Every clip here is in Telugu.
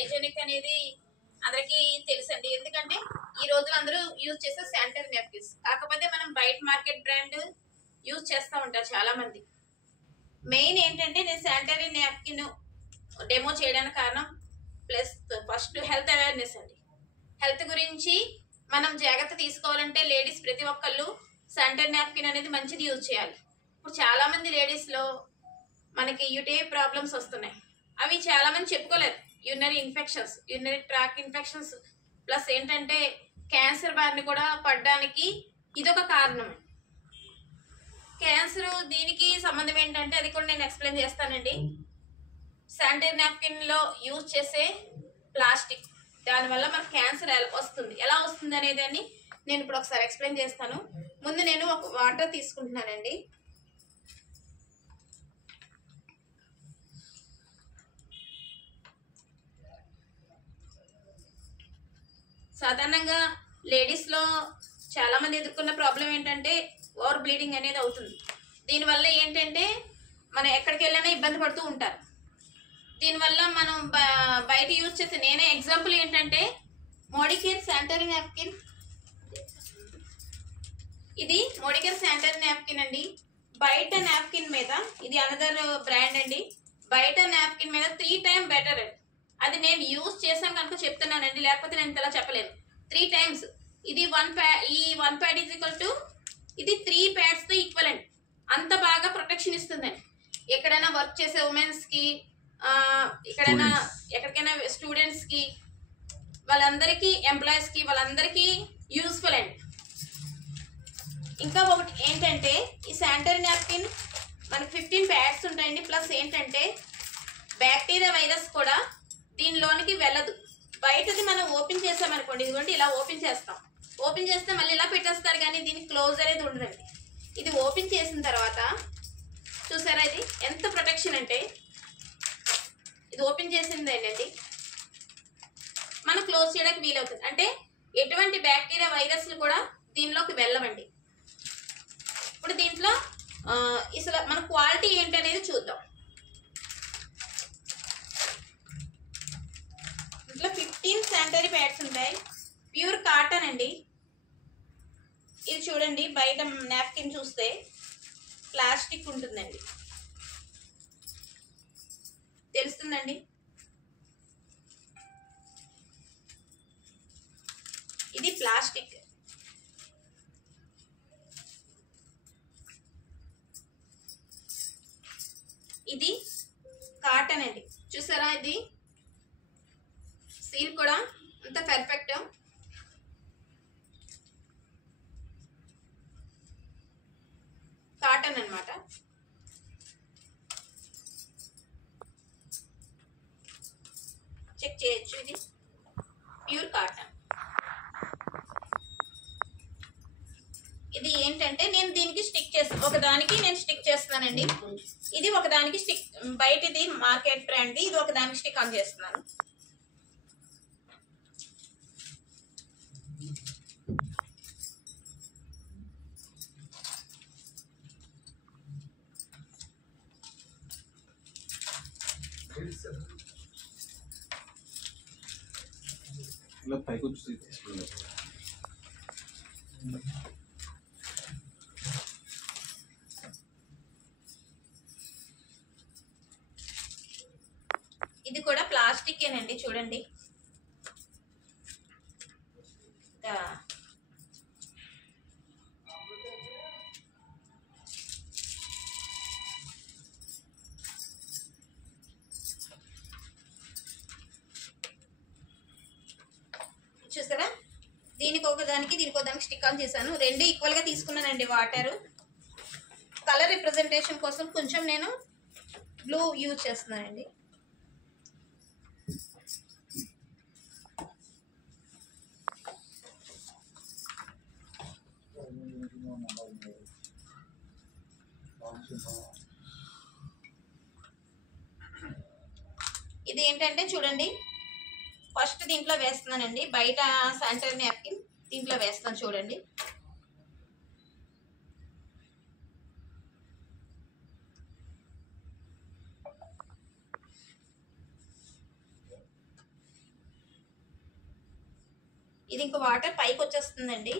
హైజెనిక్ అనేది అందరికీ తెలుసండి. ఎందుకంటే ఈ రోజులు అందరూ యూజ్ చేసే శానిటరీ నాప్కిన్స్. కాకపోతే మనం బయట మార్కెట్ బ్రాండ్ యూజ్ చేస్తూ ఉంటారు చాలా మంది. మెయిన్ ఏంటంటే నేను శానిటరీ నాప్కిన్ డెమో చేయడానికి కారణం ప్లస్ ఫస్ట్ హెల్త్ అవేర్నెస్ అండి. హెల్త్ గురించి మనం జాగ్రత్త తీసుకోవాలంటే లేడీస్ ప్రతి ఒక్కళ్ళు శానిటరీ నాప్కిన్ అనేది మంచిది యూజ్ చేయాలి. ఇప్పుడు చాలా మంది లేడీస్ లో మనకి యూటీఐ ప్రాబ్లమ్స్ వస్తున్నాయి. అవి చాలా మంది చెప్పుకోలేరు. Urinary infections, urinary tract infections plus ఏంటంటే క్యాన్సర్ బారిన కూడా పడడానికి ఇదొక కారణం. క్యాన్సర్ దీనికి సంబంధం ఏంటంటే అది కూడా నేను ఎక్స్ప్లెయిన్ చేస్తానండి. శానిటరీ నాప్కిన్ లో యూజ్ చేసే ప్లాస్టిక్, దానివల్ల మనకు క్యాన్సర్ ఎలా వస్తుంది అనేది నేను ఇప్పుడు ఒకసారి ఎక్స్ప్లెయిన్ చేస్తాను. ముందు నేను ఒక వాటర్ తీసుకుంటున్నానండి. సాధారణంగా లేడీస్ లో చాలా మంది ఎదుర్కొన్న ప్రాబ్లం ఏంటంటే ఓవర్ బ్లీడింగ్ అనేది అవుతుంది. దీనివల్ల ఏంటంటే మనం ఎక్కడికి వెళ్ళినా ఇబ్బంది పడుతూ ఉంటారు. దీనివల్ల మనం బయట యూజ్ చేసే నేనే ఎగ్జాంపుల్ ఏంటంటే మోడికేర్ శానిటరీ నాప్కిన్. ఇది మోడికేర్ శానిటరీ నాప్కిన్ అండి. బయట నాప్కిన్ మీద, ఇది అనదర్ బ్రాండ్ అండి, బయట నాప్కిన్ మీద 3 times బెటర్. అది నేను యూజ్ చేసాం కనుక చెప్తున్నానండి, లేకపోతే నేను ఇంతలా చెప్పలేను. 3 times ఇది 1 pad ఈజ్ ఈక్వల్ టు ఇది 3 pads తో ఈక్వలెంట్. అంత బాగా ప్రొటెక్షన్ ఇస్తుందండి. ఎక్కడైనా వర్క్ చేసే ఉమెన్స్ కి, ఎక్కడికైనా స్టూడెంట్స్ కి, వాళ్ళందరికీ, ఎంప్లాయీస్ కి, వాళ్ళందరికీ యూస్ఫుల్ అండి. ఇంకా ఒకటి ఏంటంటే ఈ శానిటరీ నాప్కిన్ మనకి 15 pads ఉంటాయండి. ప్లస్ ఏంటంటే బ్యాక్టీరియా వైరస్ కూడా దీనిలోనికి వెళ్ళదు. బయటది మనం ఓపెన్ చేసామనుకోండి, ఇదిగోండి ఇలా ఓపెన్ చేస్తాం. ఓపెన్ చేస్తే మళ్ళీ ఇలా పెట్టేస్తారు, కానీ దీనికి క్లోజ్ అనేది ఉండదండి. ఇది ఓపెన్ చేసిన తర్వాత చూసారా ఇది ఎంత ప్రొటెక్షన్ అంటే, ఇది ఓపెన్ చేసింది ఏంటండి మనం క్లోజ్ చేయడానికి వీలవుతుంది. అంటే ఎటువంటి బ్యాక్టీరియా వైరస్లు కూడా దీనిలోకి వెళ్ళవండి. ఇప్పుడు దీంట్లో అసలు మన క్వాలిటీ ఏంటనేది చూద్దాం. ఇంట్లో 15 శానిటరీ ప్యాడ్స్ ఉంటాయి. ప్యూర్ కాటన్ అండి. ఇది చూడండి, బయట నాప్కిన్ చూస్తే ప్లాస్టిక్ ఉంటుందండి, తెలుస్తుందండి. ఇది ప్లాస్టిక్. ఇది కాటన్ అండి. చూసారా, ఇది సీల్ కూడా అంత పర్ఫెక్ట్. కాటన్ అన్నమాట. చెక్ చేయొచ్చు, ఇది ప్యూర్ కాటన్. ఇది ఏంటంటే నేను దీనికి స్టిక్ చేస్తాను, ఒకదానికి నేను స్టిక్ చేస్తున్నానండి. ఇది ఒకదానికి స్టిక్, బయట ఇది మార్కెట్ బ్రాండ్, ఇది ఒకదానికి స్టిక్ ఆన్ చేస్తున్నాను. ఇలా పైకి వచ్చి తీసుకున్నారు. ఇది కూడా ప్లాస్టిక్ ఏనండి, చూడండి. చూసారా, దీనికి ఒకదానికి దీనికి ఒకదానికి స్టిక్ ఆన్ చేశాను. రెండు ఈక్వల్ గా తీసుకున్నానండి. వాటర్ కలర్ రిప్రజెంటేషన్ కోసం కొంచెం నేను బ్లూ యూజ్ చేస్తున్నానండి. ఇది ఏంటంటే చూడండి, ఫస్ట్ దీంట్లో వేస్తున్నానండి. బయట శానిటరీ నాప్కిన్ దీంట్లో వేస్తాను, చూడండి. ఇది ఇంక వాటర్ పైకి వచ్చేస్తుందండి.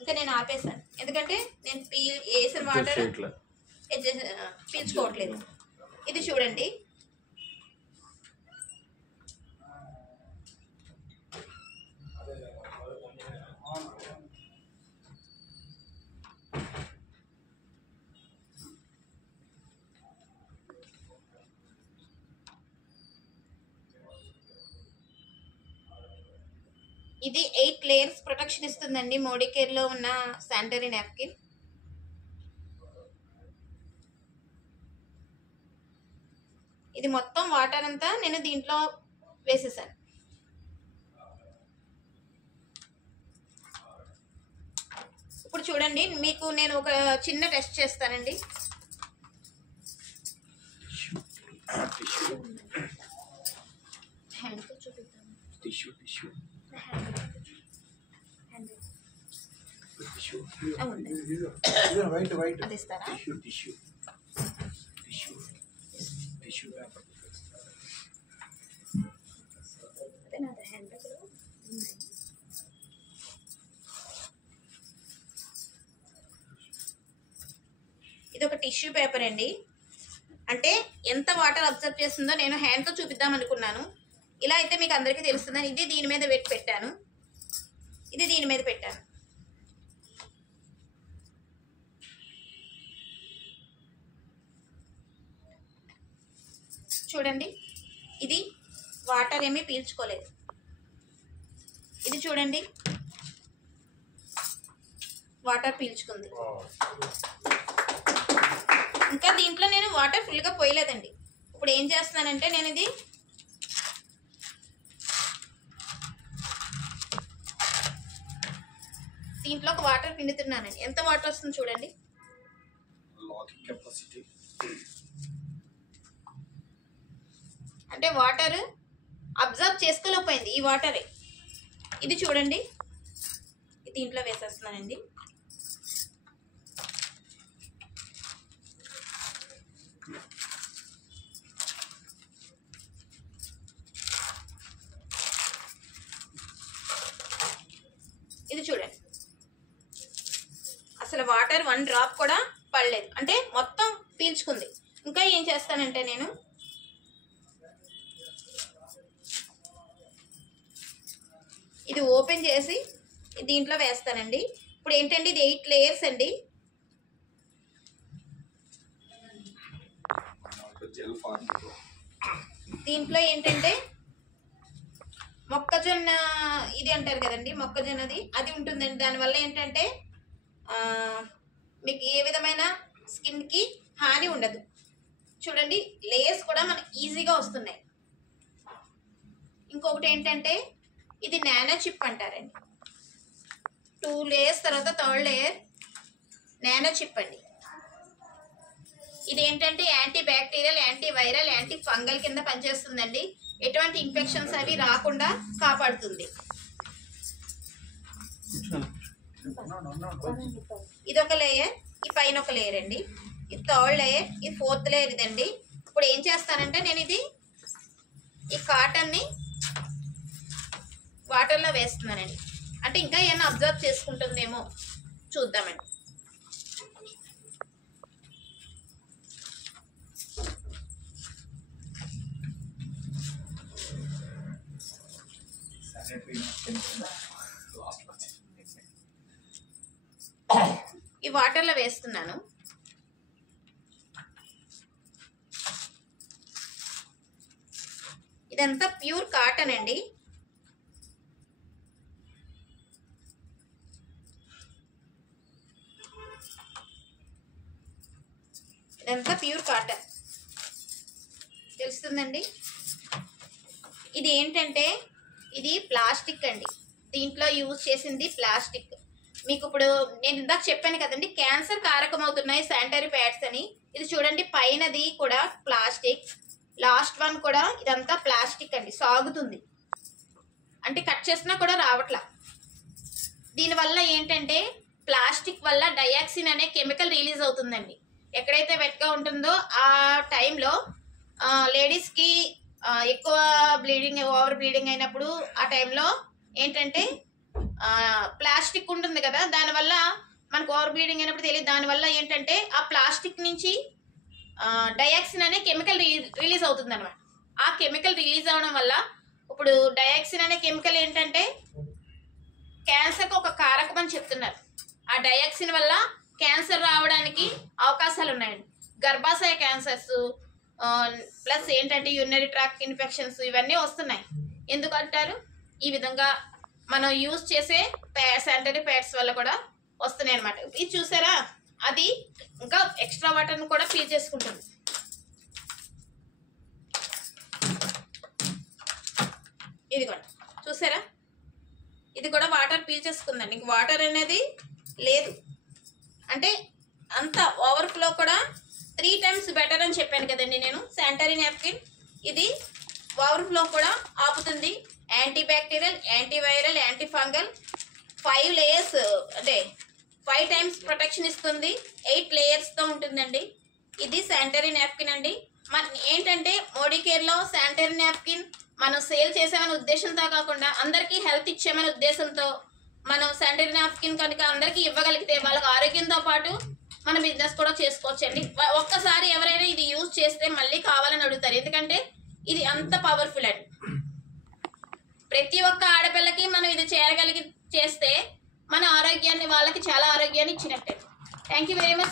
ఇంకా నేను ఆపేసాను ఎందుకంటే నేను వేసిన వాటర్ పీల్చుకోవట్లేదు. ఇది చూడండి, ఇది 8 లేయర్స్ ప్రొటెక్షన్ ఇస్తుందండి మోడీ కేర్ లో ఉన్న శానిటరీ నాప్కిన్. ఇది మొత్తం వాటర్ అంతా నేను దీంట్లో వేసేసాను. ఇప్పుడు చూడండి, మీకు నేను ఒక చిన్న టెస్ట్ చేస్తానండి. హ్యాండ్తో చూపిద్దాం. అది ఇస్తారా? ఇది ఒక టిష్యూ పేపర్ అండి. అంటే ఎంత వాటర్ అబ్జర్వ్ చేస్తుందో నేను హ్యాండ్తో చూపిద్దాం అనుకున్నాను. ఇలా అయితే మీకు అందరికీ తెలుస్తుందని ఇది దీని మీద పెట్టాను. ఇది దీని మీద పెట్టాను. చూడండి, ఇది వాటర్ ఏమీ పీల్చుకోలేదు. ఇది చూడండి, వాటర్ పీల్చుకుంది. ఇంకా దీంట్లో నేను వాటర్ ఫుల్గా పోయలేదండి. ఇప్పుడు ఏం చేస్తున్నానంటే నేను ఇది దీంట్లో ఒక వాటర్ పిండుతున్నానండి. ఎంత వాటర్ వస్తుంది చూడండి. అంటే వాటర్ అబ్జర్వ్ చేసుకోలేకపోయింది ఈ వాటరే. ఇది చూడండి, దీంట్లో వేసేస్తున్నానండి. ఇది చూడండి, అసలు వాటర్ 1 డ్రాప్ కూడా పడలేదు. అంటే మొత్తం పీల్చుకుంది. ఇంకా ఏం చేస్తానంటే నేను ఇది ఓపెన్ చేసి దీంట్లో వేస్తానండి. ఇప్పుడు ఏంటంటే ఇది 8 లేయర్స్ అండి. దీంట్లో ఏంటంటే మొక్కజొన్న ఇది అంటారు కదండి, మొక్కజొన్నది అది ఉంటుందండి. దానివల్ల ఏంటంటే మీకు ఏ విధమైన స్కిన్కి హాని ఉండదు. చూడండి, లేయర్స్ కూడా మనకి ఈజీగా వస్తున్నాయి. ఇంకొకటి ఏంటంటే ఇది నానో చిప్ అంటారండి. 2 లేయర్స్ తర్వాత 3rd లేయర్ నానో చిప్ అండి. ఇది ఏంటంటే anti bacterial, anti viral, anti fungal కింద పనిచేస్తుందండి. ఎటువంటి ఇన్ఫెక్షన్స్ అవి రాకుండా కాపాడుతుంది. ఇది ఒక లేయర్, ఈ పైన ఒక లేయర్ అండి. ఇది 3rd లేయర్, ఇది 4th లేయర్ ఇదండి. ఇప్పుడు ఏం చేస్తానంటే నేను ఇది ఈ కాటన్ని వాటర్లో వేస్తున్నానండి. అంటే ఇంకా ఏమైనా అబ్జర్వ్ చేసుకుంటుందేమో చూద్దామండి. ఈ వాటర్లో వేస్తున్నాను. ఇదంతా ప్యూర్ కాటన్ అండి. ఇదంతా ప్యూర్ కాటన్ తెలుస్తుందండి. ఇది ఏంటంటే ఇది ప్లాస్టిక్ అండి. దీంట్లో యూజ్ చేసింది ప్లాస్టిక్. మీకు ఇప్పుడు నేను ఇందాక చెప్పాను కదండి, క్యాన్సర్ కారకం అవుతున్నాయి శానిటరీ ప్యాడ్స్ అని. ఇది చూడండి, పైనది కూడా ప్లాస్టిక్, లాస్ట్ వన్ కూడా ఇదంతా ప్లాస్టిక్ అండి. సాగుతుంది అంటే కట్ చేసినా కూడా రావట్లా. దీనివల్ల ఏంటంటే ప్లాస్టిక్ వల్ల డయాక్సిన్ అనే కెమికల్ రిలీజ్ అవుతుందండి. ఎక్కడైతే వెట్గా ఉంటుందో ఆ టైంలో లేడీస్కి ఎక్కువ ఓవర్ బ్లీడింగ్ అయినప్పుడు ఆ టైంలో ఏంటంటే ప్లాస్టిక్ ఉంటుంది కదా, దానివల్ల మనకు ఓవర్ బ్లీడింగ్ అయినప్పుడు తెలియదు. దానివల్ల ఏంటంటే ఆ ప్లాస్టిక్ నుంచి డయాక్సిన్ అనే కెమికల్ రిలీజ్ అవుతుంది అనమాట. ఆ కెమికల్ రిలీజ్ అవడం వల్ల ఇప్పుడు డయాక్సిన్ అనే కెమికల్ ఏంటంటే క్యాన్సర్కి ఒక కారకం అని చెప్తున్నారు. ఆ డయాక్సిన్ వల్ల క్యాన్సర్ రావడానికి అవకాశాలు ఉన్నాయండి. గర్భాశయ క్యాన్సర్స్ ప్లస్ ఏంటంటే యూరినరీ ట్రాక్ట్ ఇన్ఫెక్షన్స్ ఇవన్నీ వస్తున్నాయి. ఎందుకంటారు? ఈ విధంగా మనం యూజ్ చేసే శానిటరీ ప్యాడ్స్ వల్ల కూడా వస్తున్నాయి అనమాట. ఇది చూసారా, అది ఇంకా ఎక్స్ట్రా వాటర్ని కూడా పీల్చేసుకుంటుంది. ఇది కూడా చూసారా, ఇది కూడా వాటర్ పీల్చేసుకుందండి. ఇంక వాటర్ అనేది లేదు అంటే అంత ఓవర్ఫ్లో కూడా 3 times బెటర్ అని చెప్పాను కదండి నేను. శానిటరీ నాప్కిన్ ఇది ఓవర్ఫ్లో కూడా ఆపుతుంది. Anti bacterial, antiviral, anti fungal 5 layers అంటే 5 times ప్రొటెక్షన్ ఇస్తుంది. 8 layers-తో ఉంటుందండి. ఇది శానిటరీ నాప్కిన్ అండి. మన ఏంటంటే మోడీ కేర్లో శానిటరీ నాప్కిన్ మనం సేల్ చేసామనే ఉద్దేశంతో కాకుండా అందరికీ హెల్త్ ఇచ్చామనే ఉద్దేశంతో మనం శానిటరీ నాప్కిన్ కనుక అందరికీ ఇవ్వగలిగితే వాళ్ళకి ఆరోగ్యంతో పాటు మన బిజినెస్ కూడా చేసుకోవచ్చండి. ఒక్కసారి ఎవరైనా ఇది యూజ్ చేస్తే మళ్ళీ కావాలని అడుగుతారు, ఎందుకంటే ఇది అంత పవర్ఫుల్ అండి. ప్రతి ఒక్క ఆడపిల్లకి మనం ఇది చేస్తే మన ఆరోగ్యాన్ని, వాళ్ళకి చాలా ఆరోగ్యాన్ని ఇచ్చినట్టే. Thank you very much.